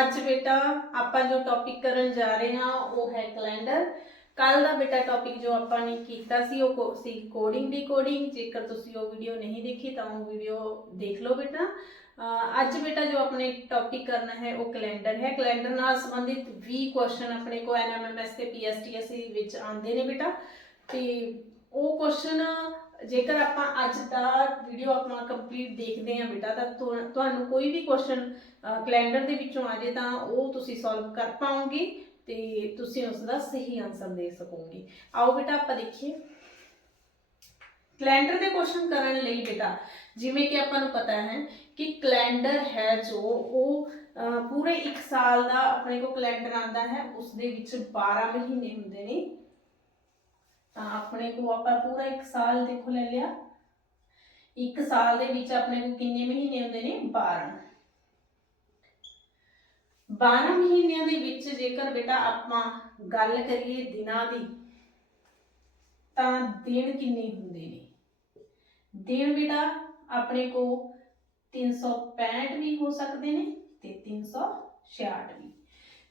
ਅੱਜ ਬੇਟਾ ਆਪਾਂ ਜੋ ਟੌਪਿਕ ਕਰਨ ਜਾ ਰਹੇ ਹਾਂ, ਉਹ ਹੈ ਕੈਲੰਡਰ ਕੱਲ ਦਾ ਬੇਟਾ ਟੌਪਿਕ ਜੋ ਆਪਾਂ ਨੇ ਕੀਤਾ ਸੀ, ਉਹ ਕੋ- ਸੀ ਕੋਡਿੰਗ ਦੀ ਕੋਡਿੰਗ ਜੇਕਰ ਤੁਸੀਂ ਉਹ ਵੀਡੀਓ ਨਹੀਂ ਦੇਖੀ, ਤਾਂ ਉਹ ਵੀਡੀਓ ਦੇਖ ਲਓ ਬੇਟਾ। ਅੱਜ ਬੇਟਾ ਜੋ ਆਪਣੇ ਟੌਪਿਕ ਕਰਨਾ ਹੈ, ਉਹ ਕੈਲੰਡਰ ਹੈ। ਕੈਲੰਡਰ ਨਾਲ ਸੰਬੰਧਿਤ 20 ਕੁਐਸਚਨ ਆਪਣੇ ਕੋ ਐਨਐਮਐਮਐਸ ਤੇ ਪੀਐਸਟੀਐਸ ਵਿੱਚ ਆਉਂਦੇ ਨੇ ਬੇਟਾ। ਤੇ ਉਹ ਕੁਐਸਚਨ ਜੇਕਰ ਆਪਾਂ ਅੱਜ ਦਾ ਵੀਡੀਓ ਆਪਣਾ ਕੰਪਲੀਟ ਦੇਖਦੇ ਹਾਂ ਬੇਟਾ ਤਾਂ ਤੁਹਾ- ਤੁਹਾਨੂੰ ਕੋਈ ਵੀ ਕੁਐਸਚਨ ਕੈਲੰਡਰ ਦੇ ਵਿੱਚੋਂ ਆ ਜੇ ਤਾਂ ਉਹ ਤੁਸੀਂ ਸੋਲਵ ਕਰ ਪਾਓਗੇ ਤੇ ਤੁਸੀਂ ਉਸ ਦਾ ਸਹੀ ਆਨਸਰ ਦੇ ਸਕੋਗੇ। ਆਓ ਬੇਟਾ ਆਪਾਂ ਦੇਖੀਏ। ਕੈਲੰਡਰ ਦੇ ਕੁਐਸਚਨ ਕਰਨ ਲਈ ਬੇਟਾ ਜਿਵੇਂ ਕਿ ਆਪਾਂ ਨੂੰ ਪਤਾ ਹੈ ਕਿ ਕੈਲੰਡਰ ਹੈ ਜੋ ਉਹ ਅਹ, ਪੂਰੇ 1 ਸਾਲ ਦਾ ਆਪਣੇ ਕੋਲ ਕੈਲੰਡਰ ਆਂਦਾ ਹੈ ਉਸ ਦੇ ਵਿੱਚ 12 ਮਹੀਨੇ ਹੁੰਦੇ ਨੇ। ਤਾਂ ਆਪਣੇ ਕੋ ਆਪਾਂ ਪੂਰਾ ਇੱਕ ਸਾਲ ਦੇਖੋ ਲੈ ਲਿਆ। ਇੱਕ ਸਾਲ ਦੇ ਵਿੱਚ ਆਪਣੇ ਕੋ ਕਿੰਨੇ ਮਹੀਨੇ ਹੁੰਦੇ ਨੇ? 12 12 ਮਹੀਨਿਆਂ ਦੇ ਵਿੱਚ ਜੇਕਰ ਬੇਟਾ ਆਪਾਂ ਗੱਲ ਕਰੀਏ ਦਿਨਾਂ ਦੀ, ਤਾਂ ਦਿਨ ਕਿੰਨੇ ਹੁੰਦੇ ਨੇ? ਦਿਨ ਬੇਟਾ ਆਪਣੇ ਕੋ 365 ਵੀ ਹੋ ਸਕਦੇ ਨੇ ਤੇ 366 ਵੀ।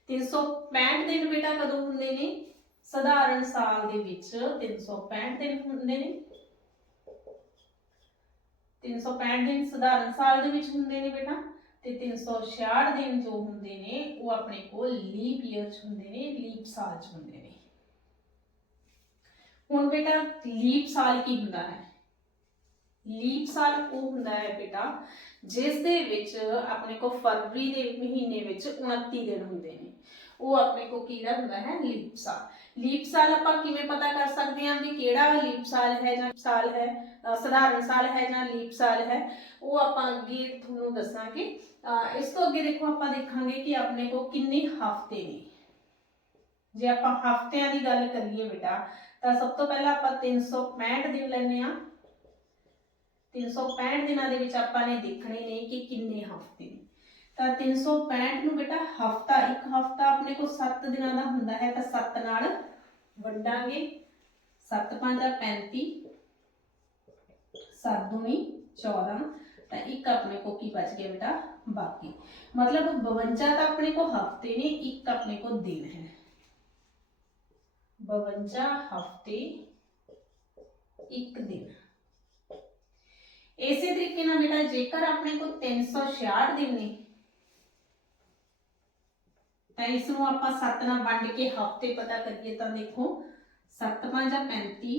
365 ਦਿਨ ਬੇਟਾ ਕਦੋਂ ਹੁੰਦੇ ਨੇ? ਸਧਾਰਨ ਸਾਲ ਦੇ ਵਿੱਚ 365 ਦਿਨ ਹੁੰਦੇ ਨੇ। 365 ਦਿਨ ਸਧਾਰਨ ਸਾਲ ਦੇ ਵਿੱਚ ਹੁੰਦੇ ਨੇ ਬੇਟਾ। ਤੇ 366 ਦਿਨ ਜੋ ਹੁੰਦੇ ਨੇ, ਉਹ ਆਪਣੇ ਕੋਲ ਲੀਪ ਈਅਰ ਚ ਹੁੰਦੇ ਨੇ ਲੀਪ ਸਾਲ ਚ ਹੁੰਦੇ ਨੇ। ਹੁਣ ਬੇਟਾ ਲੀਪ ਸਾਲ ਕੀ ਹੁੰਦਾ ਹੈ? ਲੀਪ ਸਾਲ ਉਹ ਹੁੰਦਾ ਹੈ ਬੇਟਾ ਜਿਸ ਦੇ ਵਿੱਚ ਆਪਣੇ ਕੋਲ ਫਰਵਰੀ ਦੇ ਮਹੀਨੇ ਵਿੱਚ 29 ਦਿਨ ਹੁੰਦੇ ਨੇ। ਉਹ ਆਪਣੇ ਕੋ ਕੀ ਹੁੰਦਾ ਹੈ ਲੀਪ ਸਾਲ ਲੀਪ ਸਾਲ ਆਪਾਂ ਕਿਵੇਂ ਪਤਾ ਕਰ ਸਕਦੇ ਹਾਂ ਵੀ ਕਿਹੜਾ ਲੀਪ ਸਾਲ ਹੈ ਜਾਂ ਸਾਲ ਹੈ ਅ, ਸਧਾਰਨ ਸਾਲ ਹੈ ਜਾਂ ਲੀਪ ਸਾਲ ਹੈ ਉਹ ਆਪਾਂ ਅੱਗੇ ਤੁਹਾਨੂੰ ਦੱਸਾਂਗੇ ਅ, ਇਸ ਤੋਂ ਅੱਗੇ ਦੇਖੋ ਆਪਾਂ ਦੇਖਾਂਗੇ ਕਿ ਆਪਣੇ ਕੋ ਕਿੰਨੇ ਹਫ਼ਤੇ ਨੇ ਜੇ ਆਪਾਂ ਹਫ਼ਤਿਆਂ ਦੀ ਗੱਲ ਕਰੀਏ ਬੇਟਾ ਤਾਂ ਸਭ ਤੋਂ ਪਹਿਲਾਂ ਆਪਾਂ 365 ਦਿਨ ਲੈਣੇ ਆ 365 ਦਿਨਾਂ ਦੇ ਵਿੱਚ ਆਪਾਂ ਨੇ ਦੇਖਣੇ ਨੇ ਕਿ ਕਿੰਨੇ ਹਫ਼ਤੇ ਨੇ ਤਾਂ 365 ਨੂੰ ਬੇਟਾ ਹਫ਼ਤਾ, ਇੱਕ ਹਫ਼ਤਾ ਆਪਣੇ ਕੋਲ 7 ਦਿਨਾਂ ਦਾ ਹੁੰਦਾ ਹੈ, ਤਾਂ 7 ਨਾਲ ਵੰਡਾਂਗੇ 7 5 35 7 ਦੂਣੀ 14 ਤਾਂ ਇੱਕ ਆਪਣੇ ਕੋ ਕੀ ਬਚ ਗਿਆ ਬੇਟਾ? ਬਾਕੀ। ਮਤਲਬ 52 ਤਾਂ ਆਪਣੇ ਕੋ ਹਫ਼ਤੇ ਨੇ, ਇੱਕ ਆਪਣੇ ਕੋ ਦਿਨ ਹੈ। 52 ਹਫ਼ਤੇ, ਇੱਕ ਦਿਨ। ਇਸੇ ਤਰੀਕੇ ਨਾਲ ਬੇਟਾ ਜੇਕਰ ਆਪਣੇ ਕੋਲ 366 ਦਿਨ ਨੇ ਤਾਂ ਇਸ ਨੂੰ ਆਪਾਂ 7 ਨਾਲ ਵੰਡ ਕੇ ਹਫ਼ਤੇ ਪਤਾ ਕਰੀਏ ਤਾਂ ਦੇਖੋ 7 5 35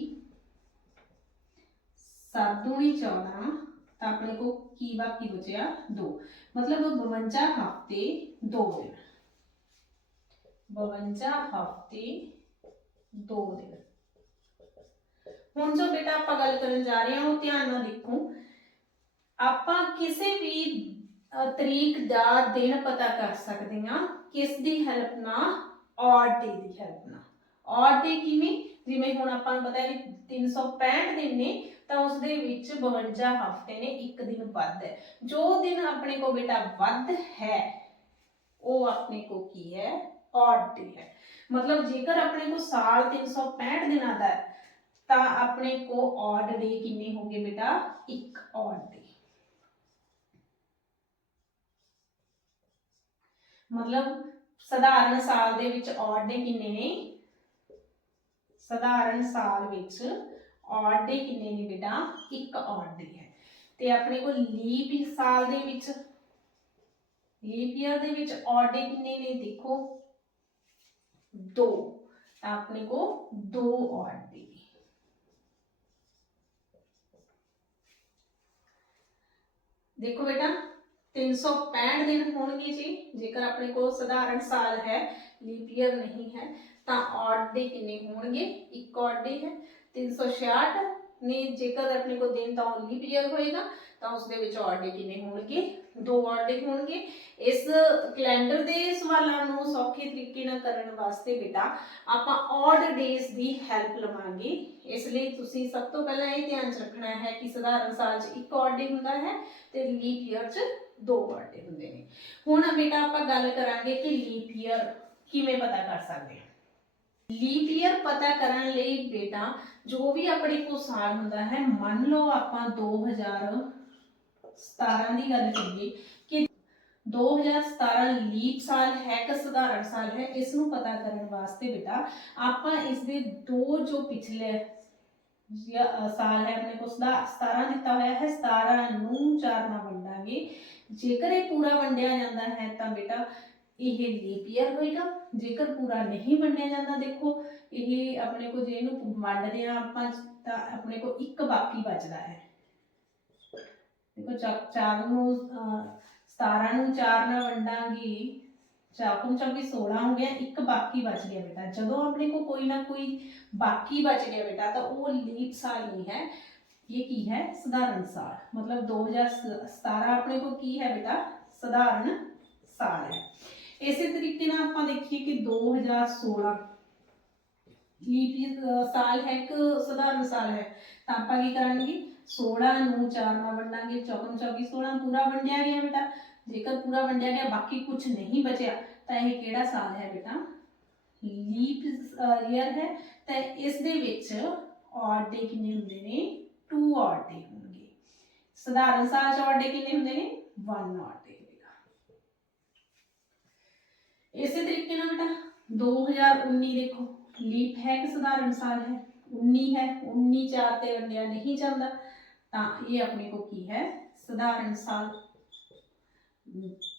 7 ਦੂਣੀ 14 ਤਾਂ ਆਪਣੇ ਕੋ ਕੀ ਬਾਕੀ ਬਚਿਆ? 2 ਮਤਲਬ 52 ਹਫ਼ਤੇ 2 ਦਿਨ। 52 ਹਫ਼ਤੇ 2 ਦਿਨ। ਹੁਣ ਜੋ ਬੇਟਾ ਆਪਾਂ ਗੱਲ ਕਰਨ ਜਾ ਰਹੇ ਹਾਂ ਉਹ ਧਿਆਨ ਨਾਲ ਦੇਖੋ। ਆਪਾਂ ਕਿਸੇ ਵੀ ਅ, ਤਰੀਕ ਦਾ ਦਿਨ ਪਤਾ ਕਰ ਸਕਦੇ ਹਾਂ। ਕਿਸ ਦੀ ਹੈਲਪ ਨਾਲ? ਔਡ ਡੇ ਦੀ ਹੈਲਪ ਨਾਲ। ਔਡ ਡੇ ਕਿਵੇਂ? ਜਿਵੇਂ ਹੁਣ ਆਪਾਂ ਨੂੰ ਪਤਾ ਹੈ ਕਿ 365 ਦਿਨ ਨੇ, ਤਾਂ ਉਸ ਦੇ ਵਿੱਚ 52 ਹਫ਼ਤੇ ਨੇ, ਇੱਕ ਦਿਨ ਵੱਧ ਹੈ। ਜੋ ਦਿਨ ਆਪਣੇ ਕੋ ਬੇਟਾ ਵੱਧ ਹੈ, ਉਹ ਆਪਣੇ ਕੋ ਕੀ ਹੈ? ਔਡ ਡੇ ਹੈ। ਮਤਲਬ ਜੇਕਰ ਆਪਣੇ ਕੋ ਸਾਲ 365 ਦਿਨਾਂ ਦਾ ਹੈ, ਤਾਂ ਆਪਣੇ ਕੋ ਔਡ ਡੇ ਕਿੰਨੇ ਹੋਗੇ ਬੇਟਾ? ਇੱਕ ਔਡ ਡੇ ਮਤਲਬ ਸਧਾਰਨ ਸਾਲ ਦੇ ਵਿੱਚ ਔਡ ਡੇ ਕਿੰਨੇ ਨੇ? ਸਧਾਰਨ ਸਾਲ ਵਿੱਚ ਔਡ ਡੇ ਕਿੰਨੇ ਨੇ ਬੇਟਾ? ਇੱਕ ਔਡ ਡੇ ਹੈ। ਤੇ ਆਪਣੇ ਕੋਲ ਲੀਪ ਸਾਲ ਦੇ ਵਿੱਚ ਲੀਪ ਈਅਰ ਦੇ ਵਿੱਚ ਔਡ ਡੇ ਕਿੰਨੇ ਨੇ? ਦੇਖੋ। ਦੋ। ਤਾਂ ਆਪਣੇ ਕੋ ਦੋ ਔਡ ਡੇ ਦੇਖੋ ਬੇਟਾ 365 ਦਿਨ ਹੋਣਗੇ ਜੀ। ਜੇਕਰ ਆਪਣੇ ਕੋਲ ਸਧਾਰਨ ਸਾਲ ਹੈ ਲੀਪ ਈਅਰ ਨਹੀਂ ਹੈ, ਤਾਂ ਔਡ ਡੇ ਕਿੰਨੇ ਹੋਣਗੇ? ਇੱਕ ਔਡ ਡੇ ਹੈ। 366 ਨੇ ਜੇਕਰ ਆਪਣੇ ਕੋਲ ਦਿਨ ਤਾਂ ਉਹ ਲੀਪ ਈਅਰ ਹੋਏਗਾ, ਤਾਂ ਉਸ ਦੇ ਵਿੱਚ ਔਡ ਡੇ ਕਿੰਨੇ ਹੋਣਗੇ? ਦੋ ਔਡ ਡੇ ਹੋਣਗੇ। ਇਸ ਕੈਲੰਡਰ ਦੇ ਸਵਾਲਾਂ ਨੂੰ ਸੌਖੇ ਤਰੀਕੇ ਨਾਲ ਕਰਨ ਵਾਸਤੇ ਬੇਟਾ, ਆਪਾਂ ਔਡ ਡੇਜ਼ ਦੀ ਹੈਲਪ ਲਵਾਂਗੇ। ਇਸ ਲਈ ਤੁਸੀਂ ਸਭ ਤੋਂ ਪਹਿਲਾਂ ਇਹ ਧਿਆਨ 'ਚ ਰੱਖਣਾ ਹੈ ਕਿ ਸਧਾਰਨ ਸਾਲ 'ਚ ਇੱਕ ਔਡ ਡੇ ਹੁੰਦਾ ਹੈ ਤੇ ਲੀਪ ਈਅਰ 'ਚ ਦੋ ਵਰਡੇ ਹੁੰਦੇ ਨੇ। ਹੁਣ ਬੇਟਾ ਆਪਾਂ ਗੱਲ ਕਰਾਂਗੇ ਕਿ ਲੀਪ ਈਅਰ ਕਿਵੇਂ ਪਤਾ ਕਰ ਸਕਦੇ ਹਾਂ ਲੀਪ ਈਅਰ ਪਤਾ ਕਰਨ ਲਈ ਬੇਟਾ ਜੋ ਵੀ ਆਪਣੇ ਕੋਲ ਸਾਲ ਹੁੰਦਾ ਹੈ, ਮੰਨ ਲਓ ਆਪਾਂ 2017 ਦੀ ਗੱਲ ਕਰੀਏ ਕਿ 2017 ਲੀਪ ਸਾਲ ਹੈ ਕਿ ਸਧਾਰਨ ਸਾਲ ਹੈ ਇਸ ਨੂੰ ਪਤਾ ਕਰਨ ਵਾਸਤੇ ਬੇਟਾ ਆਪਾਂ ਇਸ ਦੇ ਦੋ ਜੋ ਪਿਛਲੇ ਸਾਲ ਹੈ, ਆਪਣੇ ਕੋਲ ਸਦਾ 17 ਦਿੱਤਾ ਹੋਇਆ ਹੈ 17 ਨੂੰ 4 ਨਾਲ ਵੰਡਾਂਗੇ ਜੇਕਰ ਇਹ ਪੂਰਾ ਵੰਡਿਆ ਜਾਂਦਾ ਹੈ ਤਾਂ ਬੇਟਾ ਇਹ ਲੀਪ ਈਅਰ ਹੋਏਗਾ। ਜੇਕਰ ਪੂਰਾ ਨਹੀਂ ਵੰਡਿਆ ਜਾਂਦਾ ਦੇਖੋ ਇਹ ਆਪਣੇ ਕੋ ਜੇ ਇਹਨੂੰ ਵੰਡਦੇ ਆ ਆਪਾਂ ਤਾਂ ਆਪਣੇ ਕੋ ਇੱਕ ਬਾਕੀ ਬਚਦਾ ਹੈ। ਦੇਖੋ 4 ਨੂੰ ਅਹ, 17 ਨੂੰ 4 ਨਾਲ ਵੰਡਾਂਗੇ ਚਾਕੂ ਚੌਕੀ 16 ਹੋ ਗਿਆ ਇੱਕ ਬਾਕੀ ਬਚ ਗਿਆ ਬੇਟਾ। ਜਦੋਂ ਆਪਣੇ ਕੋ ਕੋਈ ਨਾ ਕੋਈ ਬਾਕੀ ਬਚ ਗਿਆ ਬੇਟਾ ਤਾਂ ਉਹ ਲੀਪ ਸਾਲ ਨਹੀਂ ਹੈ। ਇਹ ਕੀ ਹੈ ਸਧਾਰਨ ਸਾਲ ਮਤਲਬ 2017 ਆਪਣੇ ਕੋਲ ਕੀ ਹੈ ਬੇਟਾ ਸਧਾਰਨ ਸਾਲ ਹੈ ਇਸੇ ਤਰੀਕੇ ਨਾਲ ਆਪਾਂ ਦੇਖੀਏ ਕਿ 2016 ਲੀਪ ਸਾਲ ਹੈ ਕਿ ਸਧਾਰਨ ਸਾਲ ਹੈ ਤਾਂ ਆਪਾਂ ਕੀ ਕਰਾਂਗੇ 16 ਨੂੰ 4 ਨਾਲ ਵੰਡਾਂਗੇ ਚੌਕਮ ਚੌਕੀ 16 ਪੂਰਾ ਵੰਡਿਆ ਗਿਆ ਬੇਟਾ ਜੇਕਰ ਪੂਰਾ ਵੰਡਿਆ ਗਿਆ ਬਾਕੀ ਕੁਝ ਨਹੀਂ ਬਚਿਆ ਤਾਂ ਇਹ ਕਿਹੜਾ ਸਾਲ ਹੈ ਬੇਟਾ ਲੀਪ ਈਅਰ ਹੈ ਤਾਂ ਇਸ ਦੇ ਵਿੱਚ ਔਡ ਦੇ ਕਿੰਨੇ ਹੁੰਦੇ ਨੇ 2 ਔਡ ਡੇ ਹੋਣਗੇ ਸਧਾਰਨ ਸਾਲ ਚ ਔਡ ਡੇ ਕਿੰਨੇ ਹੁੰਦੇ ਨੇ 1 ਔਡ ਡੇ ਹੋਏਗਾ ਇਸੇ ਤਰੀਕੇ ਨਾਲ ਬੇਟਾ 2019 ਦੇਖੋ ਲੀਪ ਹੈ ਕਿ ਸਧਾਰਨ ਸਾਲ ਹੈ 19 ਹੈ 19 ਚਾਰ ਤੇ ਵੰਡਿਆ ਨਹੀਂ ਜਾਂਦਾ ਤਾਂ ਇਹ ਆਪਣੇ ਕੋ ਕੀ ਹੈ ਸਧਾਰਨ ਸਾਲ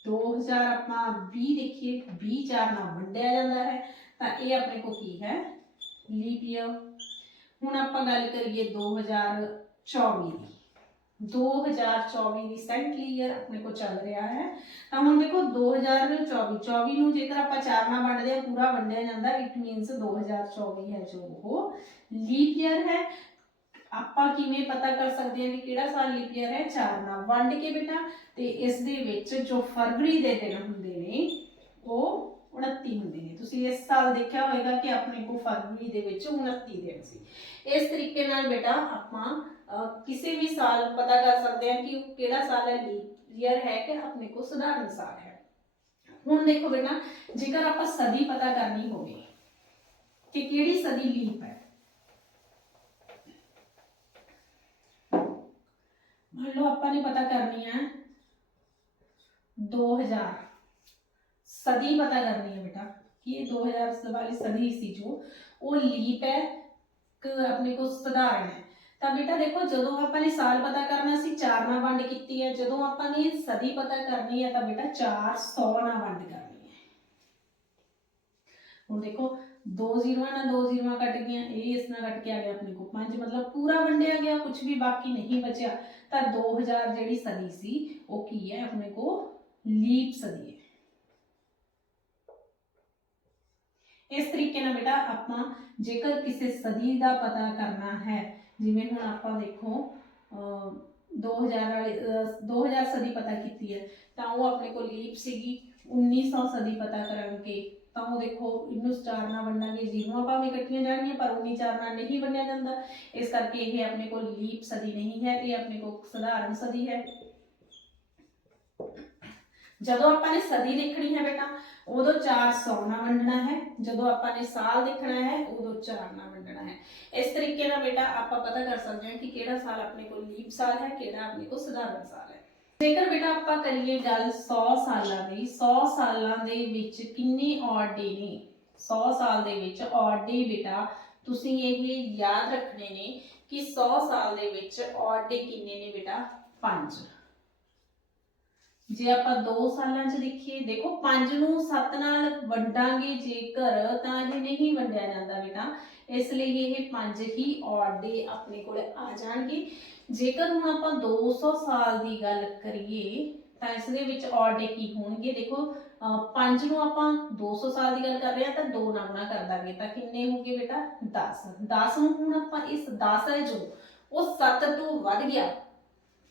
2000 ਆਪਾਂ 20 ਦੇਖੀਏ 20 ਚਾਰ ਨਾਲ ਵੰਡਿਆ ਜਾਂਦਾ ਹੈ ਤਾਂ ਇਹ ਆਪਣੇ ਕੋ ਕੀ ਹੈ ਲੀਪ ਈਅਰ ਹੁਣ ਆਪਾਂ ਗੱਲ ਕਰੀਏ 2024 ਦੀ। 2024 ਦੀ ਸੈਂਟ ਈਅਰ ਆਪਣੇ ਕੋ ਚੱਲ ਰਿਹਾ ਹੈ। ਤਾਂ ਹੁਣ ਦੇਖੋ 2024 24 ਨੂੰ ਜੇਕਰ ਆਪਾਂ ਚਾਰ ਨਾਲ ਵੰਡਦੇ ਆ ਪੂਰਾ ਵੰਡਿਆ ਜਾਂਦਾ ਇਟ ਮੀਨਸ 2024 ਹੈ ਜੋ ਉਹ ਲੀਪ ਈਅਰ ਹੈ। ਆਪਾਂ ਕਿਵੇਂ ਪਤਾ ਕਰ ਸਕਦੇ ਹਾਂ ਵੀ ਕਿਹੜਾ ਸਾਲ ਲੀਪ ਈਅਰ ਹੈ? ਚਾਰ ਨਾਲ ਵੰਡ ਕੇ ਬੇਟਾ, ਤੇ ਇਸ ਦੇ ਵਿੱਚ ਜੋ ਫਰਵਰੀ ਦੇ ਦਿਨ ਹੁੰਦੇ ਨੇ, ਉਹ 29 ਹੁੰਦੇ ਨੇ। ਤੁਸੀਂ ਇਸ ਸਾਲ ਦੇਖਿਆ ਹੋਵੇਗਾ ਕਿ ਆਪਣੇ ਕੋਲ ਫਰਵਰੀ ਦੇ ਵਿੱਚ 29 ਦਿਨ ਸੀ। ਇਸ ਤਰੀਕੇ ਨਾਲ ਬੇਟਾ ਆਪਾਂ ਕਿਸੇ ਵੀ ਸਾਲ ਪਤਾ ਕਰ ਸਕਦੇ ਹਾਂ ਕਿ ਕਿਹੜਾ ਸਾਲ ਹੈ ਲੀਪ ਈਅਰ ਹੈ ਕਿ ਆਪਣੇ ਕੋਲ ਸਧਾਰਨ ਸਾਲ ਹੈ। ਹੁਣ ਦੇਖੋ ਬੇਟਾ, ਜੇਕਰ ਆਪਾਂ ਸਦੀ ਪਤਾ ਕਰਨੀ ਹੋਵੇ ਕਿ ਕਿਹੜੀ ਸਦੀ ਲੀਪ ਹੈ। ਮੰਨ ਲਓ ਆਪਾਂ ਨੇ ਪਤਾ ਕਰਨੀ ਹੈ 2000 ਸਦੀ ਪਤਾ ਕਰਨੀ ਹੈ ਬੇਟਾ ਕਿ ਇਹ 2000 ਵਾਲੀ ਸਦੀ ਸੀ ਜੋ ਉਹ ਲੀਪ ਹੈ ਕਿ ਆਪਣੇ ਕੋਲ ਸਧਾਰਨ ਹੈ ਤਾਂ ਬੇਟਾ ਦੇਖੋ ਜਦੋਂ ਆਪਾਂ ਨੇ ਸਾਲ ਪਤਾ ਕਰਨਾ ਸੀ 4 ਨਾਲ ਵੰਡ ਕੀਤੀ ਹੈ ਜਦੋਂ ਆਪਾਂ ਨੇ ਸਦੀ ਪਤਾ ਕਰਨੀ ਹੈ ਤਾਂ ਬੇਟਾ 400 ਨਾਲ ਵੰਡ ਕਰਨੀ ਹੈ ਹੁਣ ਦੇਖੋ ਦੋ ਜ਼ੀਰੋਆਂ ਨਾਲ ਦੋ ਜ਼ੀਰੋਆਂ ਕੱਟ ਗਈਆਂ ਇਹ ਇਸ ਨਾਲ ਕੱਟ ਕੇ ਆ ਗਿਆ ਆਪਣੇ ਕੋਲ 5 ਮਤਲਬ ਪੂਰਾ ਵੰਡਿਆ ਗਿਆ ਕੁਝ ਵੀ ਬਾਕੀ ਨਹੀਂ ਬਚਿਆ ਤਾਂ 2000 ਜਿਹੜੀ ਸਦੀ ਸੀ ਉਹ ਕੀ ਹੈ ਆਪਣੇ ਕੋ ਲੀਪ ਸਦੀ ਹੈ ਇਸ ਤਰੀਕੇ ਨਾਲ ਬੇਟਾ ਆਪਾਂ ਜੇਕਰ ਕਿਸੇ ਸਦੀ ਦਾ ਪਤਾ ਕਰਨਾ ਹੈ ਜਿਵੇਂ ਹੁਣ ਆਪਾਂ ਦੇਖੋ ਅਹ, 2000 ਵਾਲੀ ਅਹ, 2000 ਸਦੀ ਪਤਾ ਕੀਤੀ ਹੈ ਤਾਂ ਉਹ ਆਪਣੇ ਕੋਲ ਲੀਪ ਸੀਗੀ 1900 ਸਦੀ ਪਤਾ ਕਰਾਂਗੇ ਤਾਂ ਉਹ ਦੇਖੋ ਇਹਨੂੰ ਸਟਾਰ ਨਾਲ ਵੰਡਾਂਗੇ ਜ਼ੀਰੋਆਂ ਭਾਵੇਂ ਇਕੱਠੀਆਂ ਜਾਣਗੀਆਂ ਪਰ 19 ਚਾਰ ਨਾਲ ਨਹੀਂ ਵੰਡਿਆ ਜਾਂਦਾ। ਇਸ ਕਰਕੇ ਇਹ ਆਪਣੇ ਕੋਲ ਲੀਪ ਸਦੀ ਨਹੀਂ ਹੈ ਇਹ ਆਪਣੇ ਕੋਲ ਸਧਾਰਨ ਸਦੀ ਹੈ। ਜਦੋਂ ਆਪਾਂ ਨੇ ਸਦੀ ਦੇਖਣੀ ਹੈ ਬੇਟਾ, ਉਦੋਂ 400 ਨਾਲ ਵੰਡਣਾ ਹੈ, ਜਦੋਂ ਆਪਾਂ ਨੇ ਸਾਲ ਦੇਖਣਾ ਹੈ, ਉਦੋਂ 4 ਨਾਲ ਵੰਡਣਾ ਹੈ। ਇਸ ਤਰੀਕੇ ਨਾਲ ਬੇਟਾ ਆਪਾਂ ਪਤਾ ਕਰ ਸਕਦੇ ਹਾਂ ਕਿ ਕਿਹੜਾ ਸਾਲ ਆਪਣੇ ਕੋਲ ਲੀਪ ਸਾਲ ਹੈ, ਕਿਹੜਾ ਆਪਣੇ ਕੋਲ ਸਧਾਰਨ ਸਾਲ ਹੈ। ਜੇਕਰ ਬੇਟਾ ਆਪਾਂ ਕਰੀਏ ਗੱਲ 100 ਸਾਲਾਂ ਦੀ 100 ਸਾਲਾਂ ਦੇ ਵਿੱਚ ਕਿੰਨੇ ਔਡ ਡੇ ਨੇ? 100 ਸਾਲ ਦੇ ਵਿੱਚ ਔਡ ਡੇ ਬੇਟਾ, ਤੁਸੀਂ ਇਹ ਯਾਦ ਰੱਖਣੇ ਨੇ ਕਿ 100 ਸਾਲ ਦੇ ਵਿੱਚ ਔਡ ਡੇ ਕਿੰਨੇ ਨੇ ਬੇਟਾ? 5 ਜੇ ਆਪਾਂ 2 ਸਾਲਾਂ 'ਚ ਦੇਖੀਏ, ਦੇਖੋ 5 ਨੂੰ 7 ਨਾਲ ਵੰਡਾਂਗੇ ਜੇਕਰ, ਤਾਂ ਇਹ ਨਹੀਂ ਵੰਡਿਆ ਜਾਂਦਾ ਬੇਟਾ। ਇਸ ਲਈ ਇਹ 5 ਹੀ ਔਡ ਡੇ ਆਪਣੇ ਕੋਲ ਆ ਜਾਣਗੇ। ਜੇਕਰ ਹੁਣ ਆਪਾਂ 200 ਸਾਲ ਦੀ ਗੱਲ ਕਰੀਏ, ਤਾਂ ਇਸ ਦੇ ਵਿੱਚ ਔਡ ਡੇ ਕੀ ਹੋਣਗੇ? ਦੇਖੋ 5 ਨੂੰ ਆਪਾਂ 200 ਸਾਲ ਦੀ ਗੱਲ ਕਰ ਰਹੇ ਹਾਂ, ਤਾਂ 2 ਨਾਲ ਗੁਣਾ ਕਰ ਦਾਂਗੇ, ਤਾਂ ਕਿੰਨੇ ਹੋਗੇ ਬੇਟਾ? 10 10 ਨੂੰ ਹੁਣ ਆਪਾਂ ਇਸ 10 ਹੈ ਜੋ, ਉਹ 7 ਤੋਂ ਵੱਧ ਗਿਆ।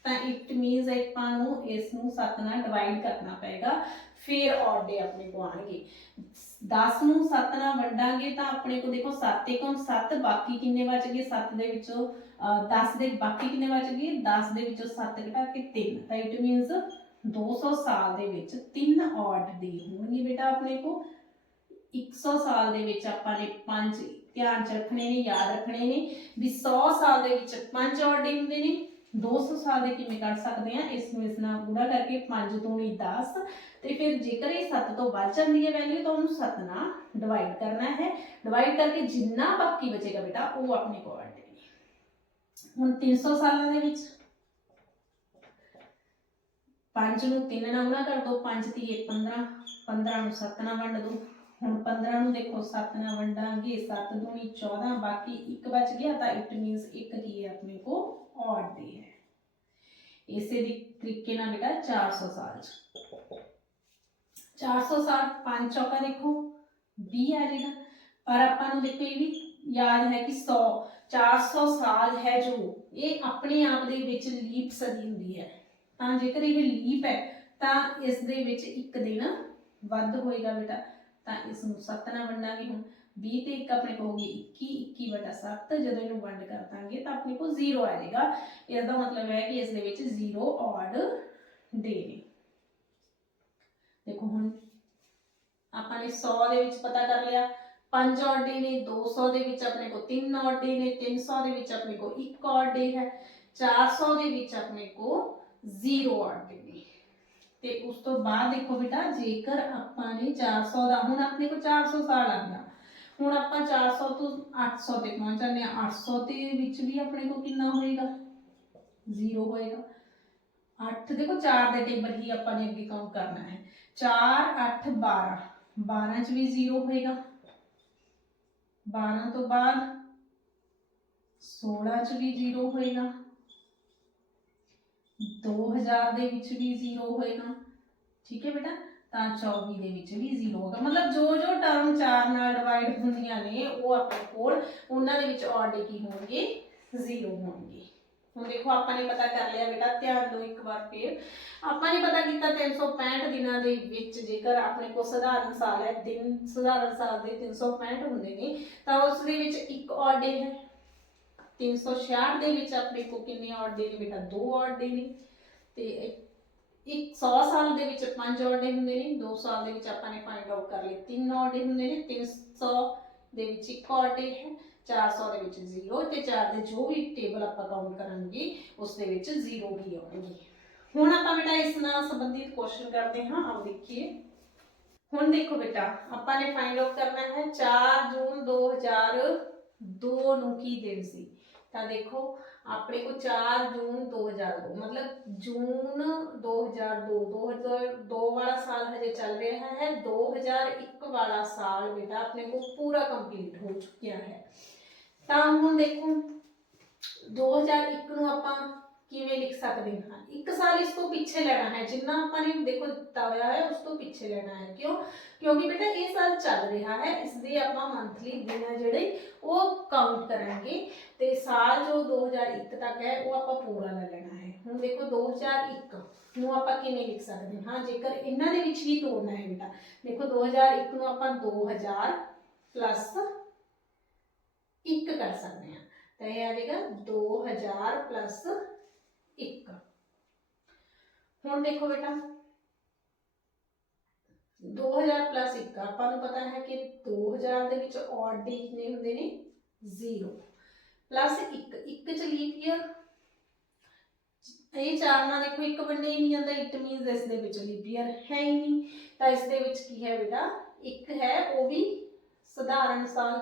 ਤਾਂ ਇਟ ਮੀਨਸ ਆਪਾਂ ਨੂੰ ਇਸ ਨੂੰ 7 ਨਾਲ ਡਿਵਾਈਡ ਕਰਨਾ ਪਏਗਾ, ਫਿਰ ਔਡ ਡੇ ਆਪਣੇ ਕੋ ਆਣਗੇ 10 ਨੂੰ 7 ਨਾਲ ਵੰਡਾਂਗੇ ਤਾਂ ਆਪਣੇ ਕੋ ਦੇਖੋ 7 ਏਕਮ 7 ਬਾਕੀ ਕਿੰਨੇ ਬਚ ਗਏ? 7 ਦੇ ਵਿੱਚੋਂ 10 ਦੇ, ਬਾਕੀ ਕਿੰਨੇ ਬਚ ਗਏ? 10 ਦੇ ਵਿੱਚੋਂ 7 ਘਟਾ ਕੇ 3 ਤਾਂ ਇਟ ਮੀਨਸ 200 ਸਾਲ ਦੇ ਵਿੱਚ 3 ਔਡ ਦੇ ਹੋਣਗੇ ਬੇਟਾ ਆਪਣੇ ਕੋ 100 ਸਾਲ ਦੇ ਵਿੱਚ ਆਪਾਂ ਨੇ 5 ਧਿਆਨ ਚ ਰੱਖਣੇ ਨੇ, ਯਾਦ ਰੱਖਣੇ ਨੇ ਵੀ 100 ਸਾਲ ਦੇ ਵਿੱਚ 5 ਔਡ ਹੁੰਦੇ ਨੇ। 200 ਸਾਲ ਦੇ ਕਿਵੇਂ ਕੱਢ ਸਕਦੇ ਆ ਇਸ ਨੂੰ ਇਸ ਨਾਲ ਗੁਣਾ ਕਰਕੇ 5 ਦੂਣੀ 10 ਤੇ ਫਿਰ ਜੇਕਰ ਇਹ 7 ਤੋਂ ਵੱਧ ਜਾਂਦੀ ਹੈ ਵੈਲਿਊ ਤਾਂ ਉਹਨੂੰ 7 ਨਾਲ ਡਿਵਾਈਡ ਕਰਨਾ ਹੈ। ਡਿਵਾਈਡ ਕਰਕੇ ਜਿੰਨਾ ਬਾਕੀ ਬਚੇਗਾ ਬੇਟਾ, ਉਹ ਆਪਣੇ ਕੋਲ ਆਟੇ ਹੁਣ 300 ਸਾਲਾਂ ਦੇ ਵਿੱਚ 5 ਨੂੰ 3 ਨਾਲ ਗੁਣਾ ਕਰ ਦੋ 5 ਤੀਏ 15 15 ਨੂੰ 7 ਨਾਲ ਵੰਡ ਦੋ। ਹੁਣ 15 ਨੂੰ ਦੇਖੋ 7 ਨਾਲ ਵੰਡਾਂਗੇ 7 ਦੂਣੀ 14 ਬਾਕੀ ਇੱਕ ਬਚ ਗਿਆ ਤਾਂ ਇਟ ਮੀਨਸ ਇੱਕ ਕੀ ਹੈ ਆਪਣੇ ਕੋ ਔਡ ਡੇ ਹੈ। ਇਸੇ ਦੀ ਤਰੀਕੇ ਨਾਲ ਬੇਟਾ 400 ਸਾਲ ਚ। 400 ਸਾਲ 5 ਚੌਕਾ ਦੇਖੋ 20 ਆ ਜਾਏਗਾ ਪਰ ਆਪਾਂ ਨੂੰ ਦੇਖੋ ਇਹ ਵੀ ਯਾਦ ਹੈ ਕਿ 100 400 ਸਾਲ ਹੈ ਜੋ, ਇਹ ਆਪਣੇ ਆਪ ਦੇ ਵਿੱਚ ਲੀਪ ਸਦੀ ਹੁੰਦੀ ਹੈ। ਤਾਂ ਜੇਕਰ ਇਹ ਲੀਪ ਹੈ, ਤਾਂ ਇਸ ਦੇ ਵਿੱਚ ਇੱਕ ਦਿਨ ਵੱਧ ਹੋਏਗਾ ਬੇਟਾ। ਤਾਂ ਇਸ ਨੂੰ 7 ਨਾਲ ਵੰਡਾਂਗੇ ਹੁਣ। 20 ਤੇ 1 ਆਪਣੇ ਕੋਲ ਹੋਗੀ 21 21 ਬਟਾ 7 ਜਦੋਂ ਇਹਨੂੰ ਵੰਡ ਕਰ ਦਾਂਗੇ ਤਾਂ ਆਪਣੇ ਕੋਲ 0 ਆ ਜਾਏਗਾ। ਇਸ ਦਾ ਮਤਲਬ ਹੈ ਕਿ ਇਸ ਦੇ ਵਿੱਚ 0 ਔਡ ਡੇ ਨੇ। ਦੇਖੋ ਹੁਣ ਆਪਾਂ ਨੇ 100 ਦੇ ਵਿੱਚ ਪਤਾ ਕਰ ਲਿਆ। 5 ਔਡ ਡੇ ਨੇ 200 ਦੇ ਵਿੱਚ ਆਪਣੇ ਕੋਲ 3 ਔਡ ਡੇ ਨੇ 300 ਦੇ ਵਿੱਚ ਆਪਣੇ ਕੋਲ 1 ਔਡ ਡੇ ਹੈ। 400 ਦੇ ਵਿੱਚ ਆਪਣੇ ਕੋਲ 0 ਔਡ ਡੇ ਨੇ। ਤੇ ਉਸ ਤੋਂ ਬਾਅਦ ਦੇਖੋ ਬੇਟਾ, ਜੇਕਰ ਆਪਾਂ ਨੇ 400 ਦਾ, ਹੁਣ ਆਪਣੇ ਕੋਲ 400 ਸਾਲ ਆ ਗਿਆ। ਹੁਣ ਆਪਾਂ 400 ਤੋਂ 800 ਤੇ ਪਹੁੰਚ ਜਾਂਦੇ ਆ 800 ਦੇ ਵਿੱਚ ਵੀ ਆਪਣੇ ਕੋਲ ਕਿੰਨਾ ਹੋਏਗਾ? 0 ਹੋਏਗਾ। 8 ਦੇਖੋ 4 ਦੇ ਟੇਬਲ ਹੀ ਆਪਾਂ ਨੇ ਅੱਗੇ ਕਾਊਂਟ ਕਰਨਾ ਹੈ। 4 8 12 12 ਚ ਵੀ 0 ਹੋਏਗਾ। 12 ਤੋਂ ਬਾਅਦ 16 ਚ ਵੀ 0 ਹੋਏਗਾ। 2000 ਦੇ ਵਿੱਚ ਵੀ 0 ਹੋਏਗਾ। ਠੀਕ ਹੈ ਬੇਟਾ? ਤਾਂ 24 ਦੇ ਵਿੱਚ ਵੀ 0 ਹੋਗਾ। ਮਤਲਬ ਜੋ ਜੋ ਟਰਮ 4 ਨਾਲ ਡਿਵਾਈਡ ਹੁੰਦੀਆਂ ਨੇ, ਉਹ ਆਪਣੇ ਕੋਲ ਉਹਨਾਂ ਦੇ ਵਿੱਚ ਆਰਡੇ ਕੀ ਹੋਣਗੇ? 0 ਹੋਣਗੇ। ਹੁਣ ਦੇਖੋ, ਆਪਾਂ ਨੇ ਪਤਾ ਕਰ ਲਿਆ ਬੇਟਾ, ਧਿਆਨ ਦਿਓ ਇੱਕ ਵਾਰ ਫੇਰ। ਆਪਾਂ ਨੇ ਪਤਾ ਕੀਤਾ 365 ਦਿਨਾਂ ਦੇ ਵਿੱਚ ਜੇਕਰ ਆਪਣੇ ਕੋਲ ਸਧਾਰਨ ਸਾਲ ਹੈ, ਦਿਨ, ਸਧਾਰਨ ਸਾਲ ਦੇ 365 ਹੁੰਦੇ ਨੇ, ਤਾਂ ਉਸ ਦੇ ਵਿੱਚ ਇੱਕ ਆਡ ਡੇ ਹੈ। 366 ਦੇ ਵਿੱਚ ਆਪਣੇ ਕੋਲ ਕਿੰਨੇ ਆਡ ਡੇ ਨੇ ਬੇਟਾ? ਦੋ ਆਡ ਡੇ ਨੇ। ਤੇ ਇੱਕ 100 ਸਾਲ ਦੇ ਵਿੱਚ ਪੰਜ ਆਡ ਹੁੰਦੇ ਨੇ 2 ਸਾਲ ਦੇ ਵਿੱਚ ਆਪਾਂ ਨੇ ਫਾਈਂਡ ਆਊਟ ਕਰ ਲਏ, ਤਿੰਨ ਆਡ ਹੁੰਦੇ ਨੇ 300 ਦੇ ਵਿੱਚ ਇੱਕ ਆਡ ਹੈ 400 ਦੇ ਵਿੱਚ 0 ਤੇ 4 ਦੇ ਜੋ ਵੀ ਟੇਬਲ ਆਪਾਂ ਕਾਊਂਟ ਕਰਾਂਗੇ, ਉਸ ਦੇ ਵਿੱਚ 0 ਹੀ ਆਉਣਗੇ। ਹੁਣ ਆਪਾਂ ਬੇਟਾ ਇਸ ਨਾਲ ਸੰਬੰਧਿਤ ਕੁਐਸਚਨ ਕਰਦੇ ਹਾਂ, ਆਓ ਦੇਖੀਏ। ਹੁਣ ਦੇਖੋ ਬੇਟਾ, ਆਪਾਂ ਨੇ ਫਾਈਂਡ ਆਊਟ ਕਰਨਾ ਹੈ 4 ਜੂਨ 2002 ਨੂੰ ਕੀ ਦਿਨ ਸੀ? ਤਾਂ ਦੇਖੋ ਆਪਣੇ ਕੋ 4 ਜੂਨ 2002 ਮਤਲਬ ਜੂਨ 2002 2002 ਵਾਲਾ ਸਾਲ ਹਜੇ ਚੱਲ ਰਿਹਾ ਹੈ 2001 ਵਾਲਾ ਸਾਲ ਬੇਟਾ ਆਪਣੇ ਕੋ ਪੂਰਾ ਕੰਪਲੀਟ ਹੋ ਚੁੱਕਿਆ ਹੈ ਤਾਂ ਹੁਣ ਦੇਖੋ 2001 ਨੂੰ ਆਪਾਂ ਕਿਵੇਂ ਲਿਖ ਸਕਦੇ ਹਾਂ ਇੱਕ ਸਾਲ ਇਸ ਤੋਂ ਪਿੱਛੇ ਲੈਣਾ ਹੈ ਜਿੰਨਾ ਆਪਾਂ ਨੇ ਦੇਖੋ ਦਿੱਤਾ ਹੋਇਆ ਹੈ ਉਸ ਤੋਂ ਪਿੱਛੇ ਲੈਣਾ ਹੈ ਕਿਉਂ ਕਿਉਂਕਿ ਬੇਟਾ ਇਹ ਸਾਲ ਚੱਲ ਰਿਹਾ ਹੈ ਇਸ ਦੇ ਆਪਾਂ ਮੰਥਲੀ ਦਿਨ ਹੈ ਜਿਹੜੇ ਉਹ ਕਾਊਂਟ ਕਰਾਂਗੇ ਤੇ ਸਾਲ ਜੋ 2001 ਤੱਕ ਹੈ ਉਹ ਆਪਾਂ ਪੂਰਾ ਲੈ ਲੈਣਾ ਹੈ ਹੁਣ ਦੇਖੋ 2001 ਨੂੰ ਆਪਾਂ ਕਿਵੇਂ ਲਿਖ ਸਕਦੇ ਹਾਂ ਜੇਕਰ ਇਹਨਾਂ ਦੇ ਵਿੱਚ ਹੀ ਤੋੜਨਾ ਹੈ ਬੇਟਾ ਦੇਖੋ 2001 ਨੂੰ ਆਪਾਂ 2000 ਪਲੱਸ 1 ਕਰ ਸਕਦੇ ਹਾਂ ਤਾਂ ਇਹ ਆ ਜਾਏਗਾ 2000 ਪਲੱਸ 1 ਹੁਣ ਦੇਖੋ ਬੇਟਾ। 2000 ਪਲੱਸ 1 ਆਪਾਂ ਨੂੰ ਪਤਾ ਹੈ ਕਿ 2000 ਦੇ ਵਿੱਚ ਔਡ ਡੇ ਕਿੰਨੇ ਹੁੰਦੇ ਨੇ 0 ਪਲੱਸ 1 1 ਚ ਲੀਪ ਈਅਰ ਇਹ ਚਾਰ ਨਾਲ ਦੇਖੋ, ਇੱਕ ਵੰਡੇ ਹੀ ਨਹੀਂ ਜਾਂਦਾ। ਇਟ ਮੀਨਸ ਇਸ ਦੇ ਵਿੱਚ ਲੀਪ ਈਅਰ ਹੈ ਹੀ ਨਹੀਂ। ਤਾਂ ਇਸ ਦੇ ਵਿੱਚ ਕੀ ਹੈ ਬੇਟਾ? ਇੱਕ ਹੈ ਉਹ ਵੀ ਸਧਾਰਨ ਸਾਲ।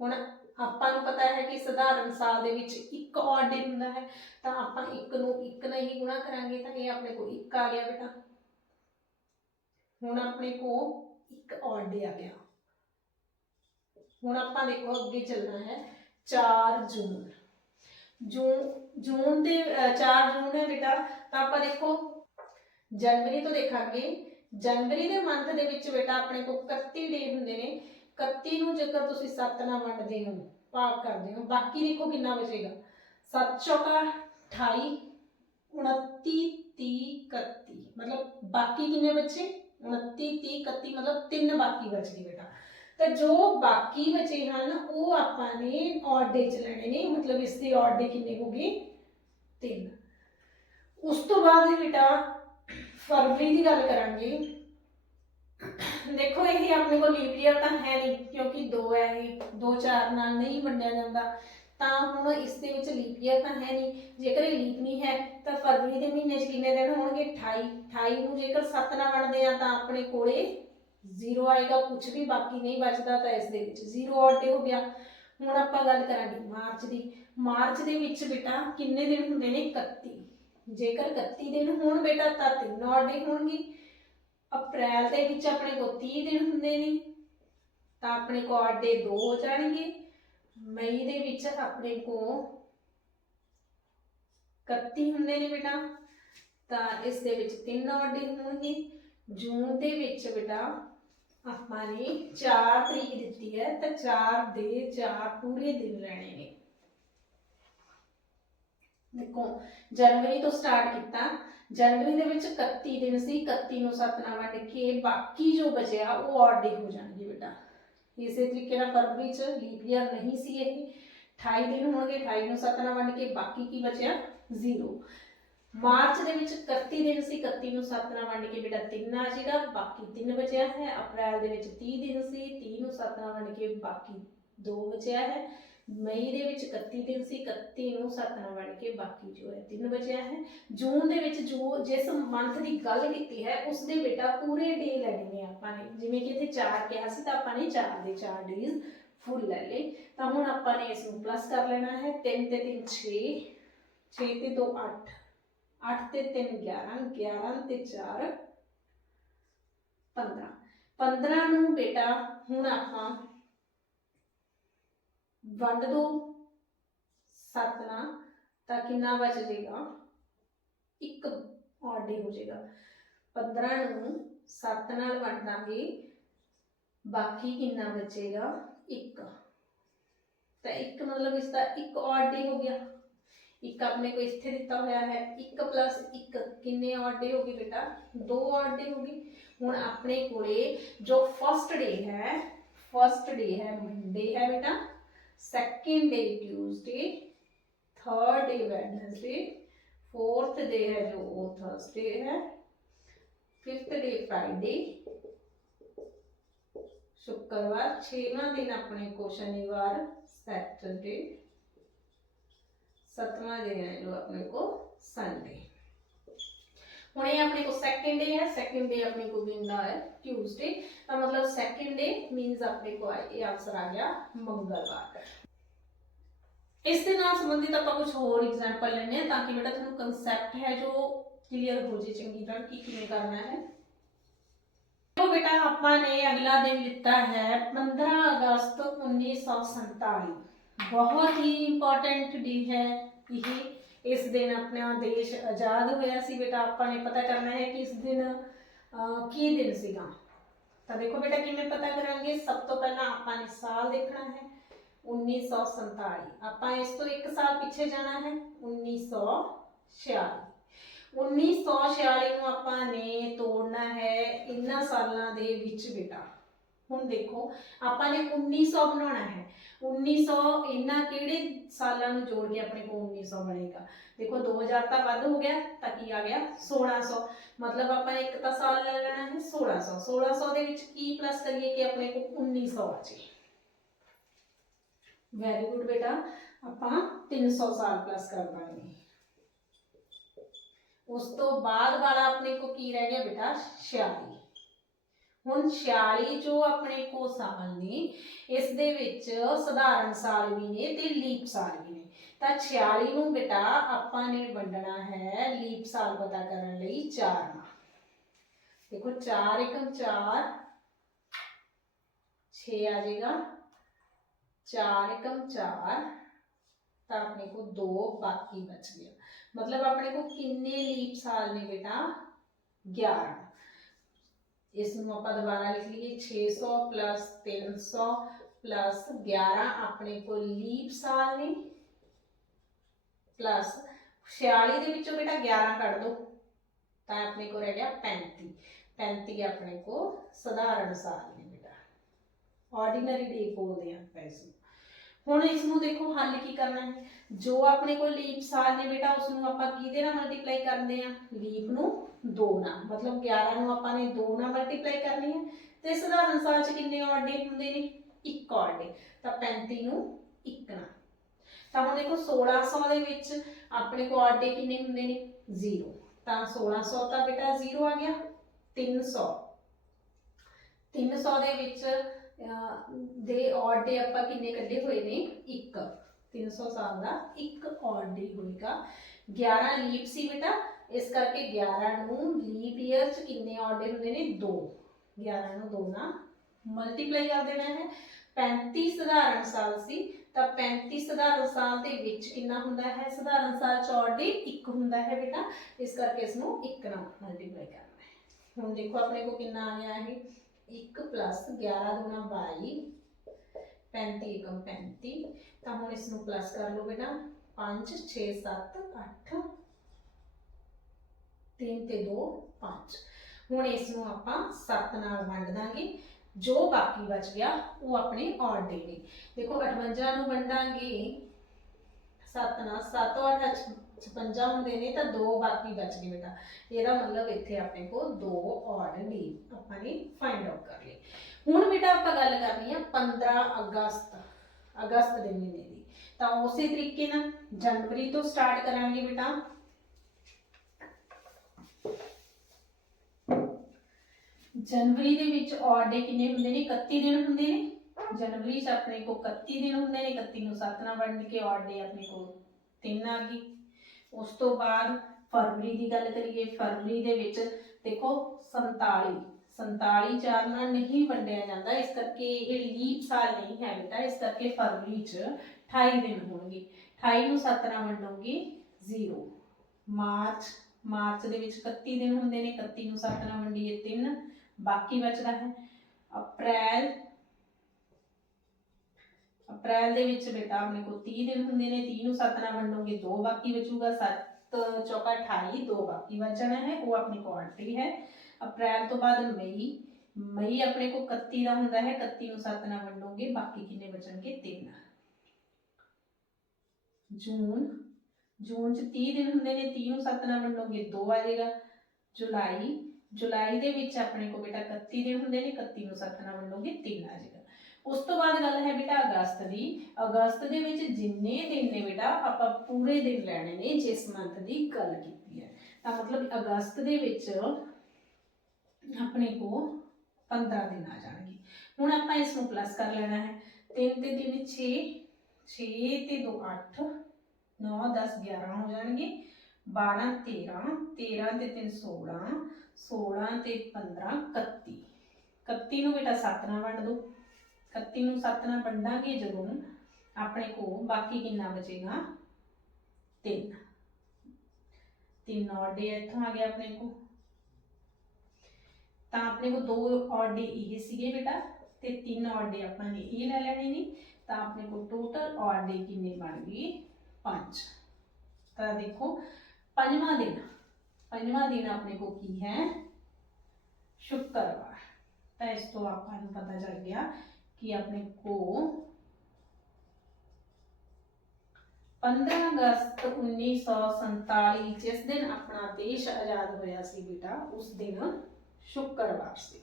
ਹੁਣ ਆਪਾਂ ਨੂੰ ਪਤਾ ਹੈ ਕਿ ਸਧਾਰਨ ਸਾਲ ਦੇ ਵਿੱਚ ਇੱਕ ਔਡ ਡੇ ਹੁੰਦਾ ਹੈ, ਤਾਂ ਆਪਾਂ ਇੱਕ ਨੂੰ ਇੱਕ ਨਾਲ ਹੀ ਗੁਣਾ ਕਰਾਂਗੇ, ਤਾਂ ਇਹ ਆਪਣੇ ਕੋਲ ਇੱਕ ਆ ਗਿਆ ਬੇਟਾ। ਹੁਣ ਆਪਣੇ ਕੋਲ ਇੱਕ ਔਡ ਡੇ ਆ ਗਿਆ। ਹੁਣ ਆਪਾਂ ਦੇਖੋ ਅੱਗੇ ਚੱਲਣਾ ਹੈ 4 ਜੂਨ। ਜੂਨ ਜੂਨ ਦੇ, ਅਹ 4 ਜੂਨ ਹੈ ਬੇਟਾ, ਤਾਂ ਆਪਾਂ ਦੇਖੋ, ਜਨਵਰੀ ਤੋਂ ਦੇਖਾਂਗੇ। ਜਨਵਰੀ ਦੇ ਮੰਥ ਦੇ ਵਿੱਚ ਬੇਟਾ ਆਪਣੇ ਕੋਲ 31 ਡੇ ਹੁੰਦੇ ਨੇ। 31 ਨੂੰ ਜੇਕਰ ਤੁਸੀਂ 7 ਨਾਲ ਵੰਡਦੇ ਹੋ, ਭਾਗ ਕਰਦੇ ਹੋ, ਬਾਕੀ ਦੇਖੋ ਕਿੰਨਾ ਬਚੇਗਾ। 7 ਚੌਕਾ 28 29 30 31 ਮਤਲਬ ਬਾਕੀ ਕਿੰਨੇ ਬੱਚੇ? 29 30 31 ਮਤਲਬ ਤਿੰਨ ਬਾਕੀ ਬਚ ਗਏ ਬੇਟਾ। ਤਾਂ ਜੋ ਬਾਕੀ ਬਚੇ ਹਨ, ਉਹ ਆਪਾਂ ਨੇ ਔਡ ਡੇ ਚ ਲੈਣੇ ਨੇ, ਮਤਲਬ ਇਸ ਦੇ ਔਡ ਡੇ ਕਿੰਨੇ ਹੋ ਗਏ? ਤਿੰਨ। ਉਸ ਤੋਂ ਬਾਅਦ ਬੇਟਾ, ਫਰਵਰੀ ਦੀ ਗੱਲ ਕਰਾਂਗੇ। ਦੇਖੋ, ਇਹ ਆਪਣੇ ਕੋਲ ਲੀਪ ਈਅਰ ਤਾਂ ਹੈ ਨਹੀਂ, ਕਿਉਂਕਿ ਦੋ ਹੈ ਇਹ, ਦੋ ਚਾਰ ਨਾਲ ਨਹੀਂ ਵੰਡਿਆ ਜਾਂਦਾ। ਤਾਂ ਹੁਣ ਇਸ ਦੇ ਵਿੱਚ ਲੀਪ ਈਅਰ ਤਾਂ ਹੈ ਨਹੀਂ। ਜੇਕਰ ਇਹ ਲੀਪ ਨਹੀਂ ਹੈ, ਤਾਂ ਫਰਵਰੀ ਦੇ ਮਹੀਨੇ 'ਚ ਕਿੰਨੇ ਦਿਨ ਹੋਣਗੇ? 28 28 ਨੂੰ ਜੇਕਰ 7 ਨਾਲ ਵੰਡਦੇ ਆ ਤਾਂ ਆਪਣੇ ਕੋਲੇ ਜ਼ੀਰੋ ਆਏਗਾ ਕੁਝ ਵੀ ਬਾਕੀ ਨਹੀਂ ਬਚਦਾ ਤਾਂ ਇਸ ਦੇ ਵਿੱਚ ਜ਼ੀਰੋ ਆਡ ਹੋ ਗਿਆ। ਹੁਣ ਆਪਾਂ ਗੱਲ ਕਰਾਂਗੇ ਮਾਰਚ ਦੀ। ਮਾਰਚ ਦੇ ਵਿੱਚ ਬੇਟਾ ਕਿੰਨੇ ਦਿਨ ਹੁੰਦੇ ਨੇ? 31 ਜੇਕਰ 31 ਦਿਨ ਹੋਣ ਬੇਟਾ, ਤਾਂ ਤਿੰਨ ਆਡ ਹੋਣਗੇ। ਅਪ੍ਰੈਲ ਦੇ ਵਿੱਚ ਆਪਣੇ ਕੋਲ 30 ਦਿਨ ਹੁੰਦੇ ਨੇ, ਤਾਂ ਆਪਣੇ ਕੋਲ ਆਡ ਦੇ 2 ਹੋ ਜਾਣਗੇ। ਮਈ ਦੇ ਵਿੱਚ ਆਪਣੇ ਕੋਲ 31 ਹੁੰਦੇ ਨੇ ਬੇਟਾ, ਤਾਂ ਇਸ ਦੇ ਵਿੱਚ ਤਿੰਨ ਆਡੇ ਹੋਣਗੇ। ਜੂਨ ਦੇ ਵਿੱਚ ਬੇਟਾ ਆਪਾਂ ਨੇ 4 ਤਰੀਕ ਦਿੱਤੀ ਹੈ, ਤਾਂ 4 ਦੇ 4 ਪੂਰੇ ਦਿਨ ਲੈਣੇ ਨੇ। ਦੇਖੋ, ਜਨਵਰੀ ਤੋਂ ਸਟਾਰਟ ਕੀਤਾ। ਜਨਵਰੀ ਦੇ ਵਿੱਚ 31 ਦਿਨ ਸੀ 31 ਨੂੰ 7 ਨਾਲ ਵੰਡ ਕੇ ਬਾਕੀ ਜੋ ਬਚਿਆ ਉਹ ਆਡ ਡੇ ਹੋ ਜਾਣਗੇ ਬੇਟਾ ਇਸੇ ਤਰੀਕੇ ਨਾਲ ਫਰਵਰੀ ਚ ਲੀਪ ਈਅਰ ਨਹੀਂ ਸੀ ਇਹ 28 ਦਿਨ ਹੋਣਗੇ 28 ਨੂੰ 7 ਨਾਲ ਵੰਡ ਕੇ ਬਾਕੀ ਕੀ ਬਚਿਆ 0 ਮਾਰਚ ਦੇ ਵਿੱਚ 31 ਦਿਨ ਸੀ 31 ਨੂੰ 7 ਨਾਲ ਵੰਡ ਕੇ ਬੇਟਾ 3 ਆ ਜਾਏਗਾ ਬਾਕੀ 3 ਬਚਿਆ ਹੈ ਅਪ੍ਰੈਲ ਦੇ ਵਿੱਚ 30 ਦਿਨ ਸੀ 30 ਨੂੰ 7 ਨਾਲ ਵੰਡ ਕੇ ਬਾਕੀ 2 ਬਚਿਆ ਹੈ ਮਈ ਦੇ ਵਿੱਚ 31 ਦਿਨ ਸੀ 31 ਨੂੰ 7 ਨਾਲ ਵੰਡ ਕੇ ਬਾਕੀ ਜੋ ਹੈ 3 ਬਚਿਆ ਹੈ। ਜੂਨ ਦੇ ਵਿੱਚ ਜੋ ਜਿਸ ਮੰਥ ਦੀ ਗੱਲ ਕੀਤੀ ਹੈ, ਉਸ ਦੇ ਬੇਟਾ ਪੂਰੇ ਡੇ ਲੈਣੇ ਆਪਾਂ ਨੇ। ਜਿਵੇਂ ਕਿ ਇੱਥੇ 4 ਕਿਹਾ ਸੀ, ਤਾਂ ਆਪਾਂ ਨੇ 4 ਦੇ 4 ਡੇਜ਼ ਫੁੱਲ ਲੈ ਲਏ। ਤਾਂ ਹੁਣ ਆਪਾਂ ਨੇ ਇਸ ਨੂੰ ਪਲੱਸ ਕਰ ਲੈਣਾ ਹੈ। 3 ਤੇ 3 6 6 ਤੇ 2 8 8 ਤੇ 3 11 11 ਤੇ 4 15 15 ਨੂੰ ਬੇਟਾ, ਹੁਣ ਆਪਾਂ ਵੰਡ ਦੋ 7 ਨਾਲ ਤਾਂ ਕਿੰਨਾ ਬਚ ਜਾਏਗਾ ਇੱਕ ਆਡੇ ਹੋ ਜਾਏਗਾ 15 ਨੂੰ 7 ਨਾਲ ਵੰਡ ਦਾਂਗੇ, ਬਾਕੀ ਕਿੰਨਾ ਬਚੇਗਾ? 1 ਤਾਂ ਇੱਕ ਮਤਲਬ ਇਸ ਦਾ ਇੱਕ ਆਡੇ ਹੋ ਗਿਆ। ਇੱਕ ਆਪਣੇ ਕੋ ਇੱਥੇ ਦਿੱਤਾ ਹੋਇਆ ਹੈ 1 1 ਕਿੰਨੇ ਆਡੇ ਹੋ ਗਏ ਬੇਟਾ? 2 ਆਡੇ ਹੋ ਗਏ। ਹੁਣ ਆਪਣੇ ਕੋਲੇ ਜੋ ਫਸਟ ਡੇ ਹੈ ਫਸਟ ਡੇ ਹੈ ਮੰਡੇ ਹੈ ਬੇਟਾ। second day tuesday third day wednesday fourth day है जो वो thursday है fifth day friday शुक्रवार छेवा दिन अपने को शनिवार सैटरडे सतवा दिन है जो अपने को संडे ਹੁਣ ਇਹ ਆਪਣੇ ਕੋ ਸੈਕਿੰਡ ਡੇ ਹੈ ਸੈਕਿੰਡ ਡੇ ਆਪਣੇ ਕੋ ਮਿਲਦਾ ਹੈ ਟਿਊਜ਼ਡੇ ਤਾਂ ਮਤਲਬ ਸੈਕਿੰਡ ਡੇ ਮੀਨਸ ਆਪਣੇ ਕੋ ਇਹ ਆਨਸਰ ਆ ਗਿਆ ਮੰਗਲਵਾਰ ਇਸ ਦੇ ਨਾਲ ਸੰਬੰਧਿਤ ਆਪਾਂ ਕੁਝ ਹੋਰ ਐਗਜ਼ਾਮਪਲ ਲੈਣੇ ਆ ਤਾਂ ਕਿ ਬੇਟਾ ਤੁਹਾਨੂੰ ਕਨਸੈਪਟ ਹੈ ਜੋ ਕਲੀਅਰ ਹੋ ਜੇ ਚੰਗੀ ਤਰ੍ਹਾਂ ਕਿ ਕਿਵੇਂ ਕਰਨਾ ਹੈ तो बेटा आपा ने अगला दिन लिखता है 15 अगस्त 1947 बहुत ही इंपॉर्टेंट डी है ਇਹ ਇਸ ਦਿਨ ਆਪਣਾ ਦੇਸ਼ ਆਜ਼ਾਦ ਹੋਇਆ ਸੀ ਬੇਟਾ ਆਪਾਂ ਨੇ ਪਤਾ ਕਰਨਾ ਹੈ ਕਿ ਇਸ ਦਿਨ ਅਹ, ਕੀ ਦਿਨ ਸੀਗਾ ਤਾਂ ਦੇਖੋ ਬੇਟਾ ਕਿਵੇਂ ਪਤਾ ਕਰਾਂਗੇ ਸਭ ਤੋਂ ਪਹਿਲਾਂ ਆਪਾਂ ਨੇ ਸਾਲ ਦੇਖਣਾ ਹੈ 1947 ਆਪਾਂ ਇਸ ਤੋਂ ਇੱਕ ਸਾਲ ਪਿੱਛੇ ਜਾਣਾ ਹੈ 1946 1946 ਨੂੰ ਆਪਾਂ ਨੇ ਤੋੜਨਾ ਹੈ ਇਹਨਾਂ ਸਾਲਾਂ ਦੇ ਵਿੱਚ ਬੇਟਾ ਹੁਣ ਦੇਖੋ, ਆਪਾਂ ਨੇ 1900 ਬਣਾਉਣਾ ਹੈ। 1900 ਇਹਨਾਂ ਕਿਹੜੇ ਸਾਲਾਂ ਨੂੰ ਜੋੜ ਕੇ ਆਪਣੇ ਕੋਲ 1900 ਬਣੇਗਾ? ਦੇਖੋ 2000 ਤਾਂ ਵੱਧ ਹੋ ਗਿਆ, ਤਾਂ ਕੀ ਆ ਗਿਆ? 1600 ਮਤਲਬ ਆਪਾਂ ਨੇ ਇੱਕ ਤਾਂ ਸਾਲ ਲੈ ਲੈਣਾ ਹੈ 1600 1600 ਦੇ ਵਿੱਚ ਕੀ ਪਲੱਸ ਕਰੀਏ ਕਿ ਆਪਣੇ ਕੋਲ 1900 ਆ ਜੇ ਵੈਰੀ ਗੁੱਡ ਬੇਟਾ, ਆਪਾਂ 300 ਸਾਲ ਪਲੱਸ ਕਰ ਦਾਂਗੇ। ਉਸ ਤੋਂ ਬਾਅਦ ਵਾਲਾ ਆਪਣੇ ਕੋ ਕੀ ਰਹਿ ਗਿਆ ਬੇਟਾ? 46 ਹੁਣ 46 ਜੋ ਆਪਣੇ ਕੋ ਸਾਲ ਨੇ ਇਸ ਦੇ ਵਿੱਚ ਸਧਾਰਨ ਸਾਲ ਵੀ ਨੇ ਤੇ ਲੀਪ ਸਾਲ ਵੀ ਨੇ। ਤਾਂ 46 ਨੂੰ ਬੇਟਾ ਆਪਾਂ ਨੇ ਵੰਡਣਾ ਹੈ ਲੀਪ ਸਾਲ ਪਤਾ ਕਰਨ ਲਈ 4 ਨਾਲ ਦੇਖੋ 4 1 4 6 ਆ ਜਾਏਗਾ। 4 1 4 ਤਾਂ ਆਪਣੇ ਕੋ 2 ਬਾਕੀ ਬਚ ਗਿਆ ਮਤਲਬ ਆਪਣੇ ਕੋ ਕਿੰਨੇ ਲੀਪ ਸਾਲ ਨੇ ਬੇਟਾ? 11 ਇਸ ਨੂੰ ਆਪਾਂ ਦੁਬਾਰਾ ਲਿਖ ਲਈਏ 600 plus 300 plus 11 ਆਪਣੇ ਕੋਲ ਲੀਪ ਸਾਲ ਨੇ। ਪਲੱਸ 46 ਦੇ ਵਿੱਚੋਂ ਬੇਟਾ 11 ਕੱਢ ਦੋ, ਤਾਂ ਆਪਣੇ ਕੋਲ ਰਹਿ ਗਿਆ 35 35 ਆਪਣੇ ਕੋਲ ਸਧਾਰਨ ਸਾਲ ਨੇ ਬੇਟਾ। ਆਰਡੀਨਰੀ ਡੇ ਬੋਲਦੇ ਆ ਪੈਸੇ ਹੁਣ ਇਸ ਨੂੰ ਦੇਖੋ ਹੱਲ ਕੀ ਕਰਨਾ ਹੈ? ਜੋ ਆਪਣੇ ਕੋਲ ਲੀਪ ਸਾਲ ਨੇ ਬੇਟਾ ਉਸ ਨੂੰ ਆਪਾਂ ਕਿਹਦੇ ਨਾਲ ਮਲਟੀਪਲਾਈ ਕਰਦੇ ਆ ਲੀਪ ਨੂੰ 2 ਨਾਲ। ਮਤਲਬ 11 ਨੂੰ ਆਪਾਂ ਨੇ 2 ਨਾਲ ਮਲਟੀਪਲਾਈ ਕਰਨੀ ਹੈ। ਤੇ ਸਧਾਰਨ ਸਾਲ ਚ ਕਿੰਨੇ ਆਡੇ ਹੁੰਦੇ ਨੇ? ਇੱਕ ਆਡੇ ਤਾਂ 35 ਨੂੰ 1 ਨਾਲ। ਤਾਂ ਹੁਣ ਦੇਖੋ 1600 ਦੇ ਵਿੱਚ ਆਪਣੇ ਕੋ ਆਡੇ ਕਿੰਨੇ ਹੁੰਦੇ ਨੇ? 0 ਤਾਂ 1600 ਤਾਂ ਬੇਟਾ 0 ਆ ਗਿਆ। 300 300 ਦੇ ਵਿੱਚ ਦੇ ਔਡ ਡੇ ਆਪਾਂ ਕਿੰਨੇ ਕੱਢੇ ਹੋਏ ਨੇ? 1 300 ਸਾਲ ਦਾ ਇੱਕ ਔਡ ਡੇ ਹੋਏਗਾ। 11 ਲੀਪ ਸੀ ਬੇਟਾ। ਇਸ ਕਰਕੇ 11 ਨੂੰ ਲੀਪ ਈਅਰ ਚ ਕਿੰਨੇ ਔਡ ਡੇ ਹੁੰਦੇ ਨੇ? 2 11 ਨੂੰ 2 ਨਾਲ ਮਲਟੀਪਲਾਈ ਕਰ ਦੇਣਾ ਹੈ। 35 ਸਧਾਰਨ ਸਾਲ ਸੀ। ਤਾਂ 35 ਸਧਾਰਨ ਸਾਲ ਦੇ ਵਿੱਚ ਕਿੰਨਾ ਹੁੰਦਾ ਹੈ? ਸਧਾਰਨ ਸਾਲ ਚ ਔਡ ਡੇ 1 ਹੁੰਦਾ ਹੈ ਬੇਟਾ। ਇਸ ਕਰਕੇ ਇਸ ਨੂੰ 1 ਨਾਲ ਮਲਟੀਪਲਾਈ ਕਰਨਾ ਹੈ। ਹੁਣ ਦੇਖੋ ਆਪਣੇ ਕੋ ਕਿੰਨਾ ਆ ਗਿਆ ਇਹ। 1 ਪਲੱਸ 11 ਦੁਣਾ 22 35 ਏਕਮ 35 ਤਾਂ ਹੁਣ ਇਸ ਨੂੰ ਪਲੱਸ ਕਰ ਲਓ ਬੇਟਾ। 5 6 7 8 3 ਤੇ 2 5 ਹੁਣ ਇਸ ਨੂੰ ਆਪਾਂ 7 ਨਾਲ ਵੰਡ ਦਾਂਗੇ। ਜੋ ਬਾਕੀ ਬਚ ਗਿਆ, ਉਹ ਆਪਣੇ ਔਰ ਡੇ ਨੇ। ਦੇਖੋ 58 ਨੂੰ ਵੰਡਾਂਗੇ। 7 ਨਾਲ 7 8 56 ਹੁੰਦੇ ਨੇ ਤਾਂ ਦੋ ਬਾਕੀ ਬਚ ਗਏ ਬੇਟਾ। ਇਹਦਾ ਮਤਲਬ ਇੱਥੇ ਆਪਣੇ ਕੋਲ ਦੋ ਔਡ ਡੇ ਆਪਾਂ ਨੇ ਫਾਈਂਡ ਆਊਟ ਕਰ ਲਏ। ਹੁਣ ਬੇਟਾ ਆਪਾਂ ਗੱਲ ਕਰਨੀ ਆ 15 ਅਗਸਤ। ਅਗਸਤ ਦੇ ਮਹੀਨੇ ਦੀ। ਤਾਂ ਉਸੇ ਤਰੀਕੇ ਨਾਲ ਜਨਵਰੀ ਤੋਂ ਸਟਾਰਟ ਕਰਾਂਗੇ ਬੇਟਾ। ਜਨਵਰੀ ਦੇ ਵਿੱਚ ਔਡ ਡੇ ਕਿੰਨੇ ਹੁੰਦੇ ਨੇ? 31 ਦਿਨ ਹੁੰਦੇ ਨੇ। ਜਨਵਰੀ 'ਚ ਆਪਣੇ ਕੋਲ 31 ਦਿਨ ਹੁੰਦੇ ਨੇ 31 ਨੂੰ 7 ਨਾਲ ਵੰਡ ਕੇ ਔਡ ਡੇ ਆਪਣੇ ਕੋਲ 3 ਆ ਗਈ। ਉਸ ਤੋਂ ਬਾਅਦ ਫਰਵਰੀ ਦੀ ਗੱਲ ਕਰੀਏ, ਫਰਵਰੀ ਦੇ ਵਿੱਚ ਦੇਖੋ 47 47 ਚਾਰ ਨਾਲ ਨਹੀਂ ਵੰਡਿਆ ਜਾਂਦਾ, ਇਸ ਕਰਕੇ ਇਹ ਲੀਪ ਸਾਲ ਨਹੀਂ ਹੈ ਬੇਟਾ, ਇਸ ਕਰਕੇ ਫਰਵਰੀ 'ਚ 28 ਦਿਨ ਹੋਣਗੇ। 28 ਨੂੰ 7 ਨਾਲ ਵੰਡੋਗੇ 0 ਮਾਰਚ ਮਾਰਚ ਦੇ ਵਿੱਚ 31 ਦਿਨ ਹੁੰਦੇ ਨੇ 31 ਨੂੰ 7 ਨਾਲ ਵੰਡੀਏ 3 ਬਾਕੀ ਬਚਦਾ ਹੈ। ਅਪ੍ਰੈਲ ਅਪ੍ਰੈਲ ਦੇ ਵਿੱਚ ਬੇਟਾ ਆਪਣੇ ਕੋਲ 30 ਦਿਨ ਹੁੰਦੇ ਨੇ 30 ਨੂੰ 7 ਨਾਲ ਵੰਡੋਗੇ 2 ਬਾਕੀ ਬਚੂਗਾ 7 ਚੌਕਾ 28 2 ਬਾਕੀ ਬਚਣਾ ਹੈ, ਉਹ ਆਪਣੀ ਕੁਆਂਟੀਟੀ ਹੈ। ਅਪ੍ਰੈਲ ਤੋਂ ਬਾਅਦ ਮਈ ਮਈ ਆਪਣੇ ਕੋਲ 31 ਦਾ ਹੁੰਦਾ ਹੈ 31 ਨੂੰ 7 ਨਾਲ ਵੰਡੋਗੇ, ਬਾਕੀ ਕਿੰਨੇ ਬਚਣਗੇ 3 ਜੂਨ ਜੂਨ ਚ 30 ਦਿਨ ਹੁੰਦੇ ਨੇ 30 ਨੂੰ 7 ਨਾਲ ਵੰਡੋਗੇ 2 ਆ ਜਾਏਗਾ। ਜੁਲਾਈ ਜੁਲਾਈ ਦੇ ਵਿੱਚ ਆਪਣੇ ਕੋਲ ਬੇਟਾ 31 ਦਿਨ ਹੁੰਦੇ ਨੇ 31 ਨੂੰ 7 ਨਾਲ ਵੰਡੋਗੇ 3 ਆ ਜਾਏਗਾ। ਉਸ ਤੋਂ ਬਾਅਦ ਗੱਲ ਹੈ ਬੇਟਾ ਅਗਸਤ ਦੀ। ਅਗਸਤ ਦੇ ਵਿੱਚ ਜਿੰਨੇ ਦਿਨ ਨੇ ਬੇਟਾ, ਆਪਾਂ ਪੂਰੇ ਦਿਨ ਲੈਣੇ ਨੇ ਜਿਸ ਮੰਥ ਦੀ ਗੱਲ ਕੀਤੀ ਹੈ। ਤਾਂ ਮਤਲਬ ਅਗਸਤ ਦੇ ਵਿੱਚ ਆਪਣੇ ਕੋ 15 ਦਿਨ ਆ ਜਾਣਗੇ। ਹੁਣ ਆਪਾਂ ਇਸ ਨੂੰ ਪਲੱਸ ਕਰ ਲੈਣਾ ਹੈ। 3 ਤੇ 3 6 6 ਤੇ 2 8 9 10 11 ਹੋ ਜਾਣਗੇ। 12 13 13 ਤੇ 3 16 16 ਤੇ 15 31 31 ਨੂੰ ਬੇਟਾ 7 ਨਾਲ ਵੰਡ ਦੋ। 31 ਨੂੰ 7 ਨਾਲ ਵੰਡਾਂਗੇ ਜਦੋਂ ਆਪਣੇ ਕੋ ਬਾਕੀ ਕਿੰਨਾ ਬਚੇਗਾ 3 ਤਿੰਨ ਔਰ ਡੇ ਇੱਥੋਂ ਆ ਗਿਆ ਆਪਣੇ ਕੋ ਤਾਂ ਆਪਣੇ ਕੋ ਦੋ ਔਰ ਡੇ ਇਹ ਸੀਗੇ ਬੇਟਾ ਤੇ ਤਿੰਨ ਔਰ ਡੇ ਆਪਾਂ ਨੇ ਇਹ ਲੈ ਲੈਣੇ ਨੇ ਤਾਂ ਆਪਣੇ ਕੋ ਟੋਟਲ ਔਰ ਡੇ ਕਿੰਨੇ ਬਣ ਗਏ 5 ਤਾਂ ਦੇਖੋ ਪੰਜਵਾਂ ਦਿਨ ਪੰਜਵਾਂ ਦਿਨ ਆਪਣੇ ਕੋ ਕੀ ਹੈ ਸ਼ੁੱਕਰਵਾਰ ਤਾਂ ਇਸ ਤੋਂ ਆਪਾਂ ਨੂੰ ਪਤਾ ਚੱਲ ਗਿਆ ਕਿ ਆਪਣੇ ਕੋ 15 ਅਗਸਤ 1947 ਜਿਸ ਦਿਨ ਆਪਣਾ ਦੇਸ਼ ਆਜ਼ਾਦ ਹੋਇਆ ਸੀ ਬੇਟਾ, ਉਸ ਦਿਨ ਸ਼ੁੱਕਰਵਾਰ ਸੀ।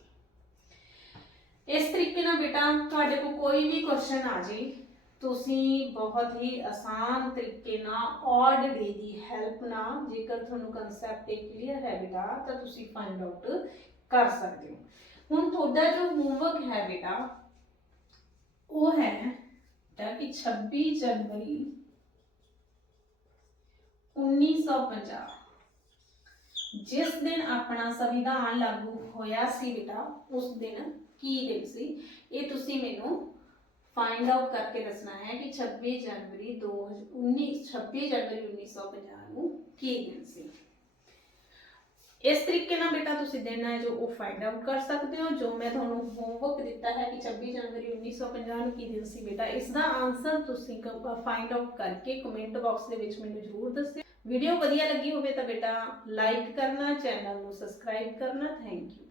ਇਸ ਤਰੀਕੇ ਨਾਲ ਬੇਟਾ, ਤੁਹਾਡੇ ਕੋਲ ਕੋਈ ਵੀ ਕੁਐਸਚਨ ਆ ਜੇ, ਤੁਸੀਂ ਬਹੁਤ ਹੀ ਆਸਾਨ ਤਰੀਕੇ ਨਾਲ ਔਡ ਡੇ ਦੀ ਹੈਲਪ ਨਾਲ ਜੇਕਰ ਤੁਹਾਨੂੰ ਕਨਸੈਪਟ ਕਲੀਅਰ ਹੈ ਬੇਟਾ, ਤਾਂ ਤੁਸੀਂ ਫਾਈਂਡ ਆਊਟ ਕਰ ਸਕਦੇ ਹੋ। ਹੁਣ ਤੁਹਾਡਾ ਜੋ ਹੋਮਵਰਕ ਹੈ ਬੇਟਾ ਉਹ ਹੈ ਤਾਂ ਕਿ 26 ਜਨਵਰੀ 1950 ਜਿਸ ਦਿਨ ਆਪਣਾ ਸੰਵਿਧਾਨ ਲਾਗੂ ਹੋਇਆ ਸੀ ਬੇਟਾ, ਉਸ ਦਿਨ ਕੀ ਦਿਨ ਸੀ? ਇਹ ਤੁਸੀਂ ਮੈਨੂੰ ਫਾਈਂਡ ਆਊਟ ਕਰਕੇ ਦੱਸਣਾ ਹੈ ਕਿ 26 ਜਨਵਰੀ 2019 26 ਜਨਵਰੀ 1950 ਨੂੰ ਕੀ ਦਿਨ ਸੀ। ਇਸ ਤਰੀਕੇ ਨਾਲ ਬੇਟਾ ਤੁਸੀਂ ਦੇਣਾ ਹੈ ਜੋ ਉਹ ਫਾਈਂਡ ਆਊਟ ਕਰ ਸਕਦੇ ਹੋ, ਜੋ ਮੈਂ ਤੁਹਾਨੂੰ ਹੋਮਵਰਕ ਦਿੱਤਾ ਹੈ ਕਿ 26 ਜਨਵਰੀ 1950 ਨੂੰ ਕੀ ਦਿਨ ਸੀ ਬੇਟਾ, ਇਸ ਦਾ ਆਨਸਰ ਤੁਸੀਂ ਫਾਈਂਡ ਆਊਟ ਕਰਕੇ ਕਮੈਂਟ ਬਾਕਸ ਦੇ ਵਿੱਚ ਮੈਨੂੰ ਜ਼ਰੂਰ ਦੱਸਿਓ। ਵੀਡੀਓ ਵਧੀਆ ਲੱਗੀ ਹੋਵੇ ਤਾਂ ਬੇਟਾ ਲਾਈਕ ਕਰਨਾ ਚੈਨਲ ਨੂੰ ਸਬਸਕ੍ਰਾਈਬ ਕਰਨਾ ਥੈਂਕ ਯੂ